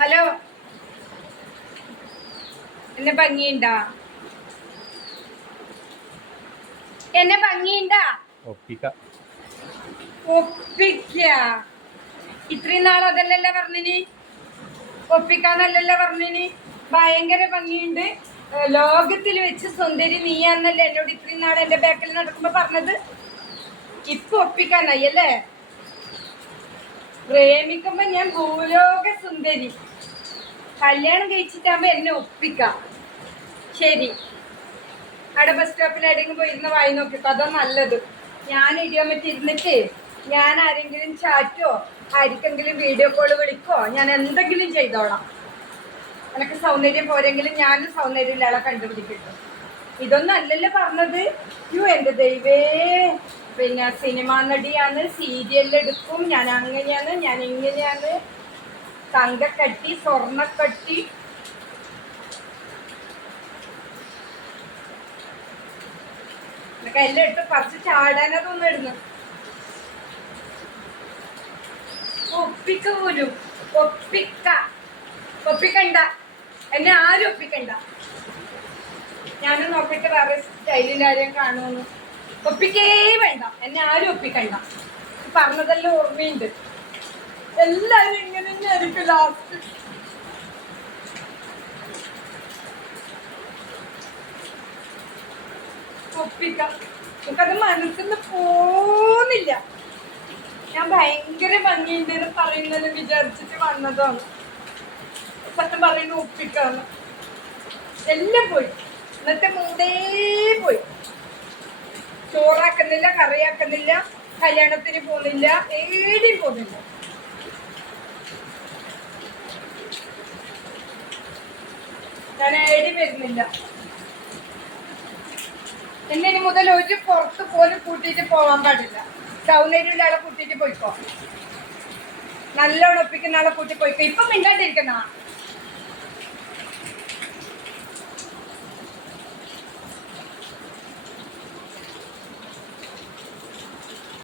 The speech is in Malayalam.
ഹലോ. എന്നെ ഭംഗിയുണ്ടാ? എന്നെ ഭംഗിയുണ്ടാ? ഒപ്പിക്ക. ഒപ്പിക്ക. ഇത്രയും നാൾ അതല്ലല്ലോ പറഞ്ഞിനി. ഒപ്പിക്കാന്നല്ലല്ലോ പറഞ്ഞിനി. ഭയങ്കര ഭംഗിയുണ്ട്. ലോകത്തിൽ വെച്ച് സുന്ദരി നീയാന്നല്ലേ എന്നോട് ഇത്രയും നാൾ എന്റെ ബാക്കിൽ നടക്കുമ്പോ പറഞ്ഞത്? ഇപ്പൊ ഒപ്പിക്കാനായി അല്ലേ? പ്രേമിക്കുമ്പോ ഞാൻ ഭൂലോക സുന്ദരി. കല്യാണം കഴിച്ചിട്ടാകുമ്പോ എന്നെ ഒപ്പിക്കാം. ശരി. അവിടെ ബസ് സ്റ്റോപ്പിൽ എവിടെയെങ്കിലും പോയിരുന്ന വായി നോക്കിക്കോ അതോ നല്ലത്. ഞാൻ ഇടിയാൻ പറ്റിയിരുന്നിട്ട് ഞാൻ ആരെങ്കിലും ചാറ്റോ ആർക്കെങ്കിലും വീഡിയോ കോൾ വിളിക്കോ ഞാൻ എന്തെങ്കിലും ചെയ്തോളാം. എനിക്ക് സൗന്ദര്യം പോരെങ്കിലും ഞാനും സൗന്ദര്യമുള്ള ഇല്ലാളെ കണ്ടുപിടിക്കട്ടു. ഇതൊന്നും അല്ലല്ലോ പറഞ്ഞത്. യു എന്റെ ദൈവേ. പിന്നെ സിനിമാ നടിയാണ് സീരിയലിൽ എടുക്കും ഞാൻ അങ്ങനെയാണ് ഞാൻ ഇങ്ങനെയാണ്. തങ്കക്കട്ടി സ്വർണക്കട്ടി എല്ലാം ഇട്ട് പറിച്ച് ചാടാനതൊന്നും ഇടുന്നു ഒപ്പിക്ക പോലും. ഒപ്പിക്ക. ഒപ്പിക്കണ്ട. എന്നെ ആരും ഒപ്പിക്കണ്ട. ഞാനും നോക്കിയിട്ട് വേറെ സ്റ്റൈലിൽ ആരെയും കാണുമെന്ന്. ഒപ്പിക്കേ വേണ്ട. എന്നെ ആരും ഒപ്പിക്കണ്ട. പറഞ്ഞതെല്ലാം ഓർമ്മയുണ്ട്. എല്ലാരും ഇങ്ങനെ തന്നെയായിരിക്കും ലാസ്റ്റ് ഒപ്പിക്കാം. നമുക്കത് മനസ്സിൽ നിന്ന് പോന്നില്ല ഞാൻ ഭയങ്കര ഭംഗിയുണ്ട് എന്ന് പറയുന്നത് വിചാരിച്ചിട്ട് വന്നതാണ്. സത്യം പറയുന്നു ഒപ്പിക്കാന്ന് എല്ലാം പോയി. ഇന്നത്തെ മൂടേ പോയി. ചോറാക്കുന്നില്ല കറിയാക്കുന്നില്ല കല്യാണത്തിന് പോകുന്നില്ല ഏടിയും പോകുന്നില്ല. ഞാൻ ഏടി വരുന്നില്ല. എന്നെ മുതൽ ഒരു പുറത്ത് പോലും കൂട്ടിയിട്ട് പോവാൻ പാടില്ല. സൗന്ദര്യമുള്ള ആളെ കൂട്ടിയിട്ട് പോയിക്കോ. നല്ല ഉണപ്പിക്കുന്ന ആളെ കൂട്ടി പോയിക്കോ ഇപ്പൊ മിണ്ടാണ്ടിരിക്കുന്ന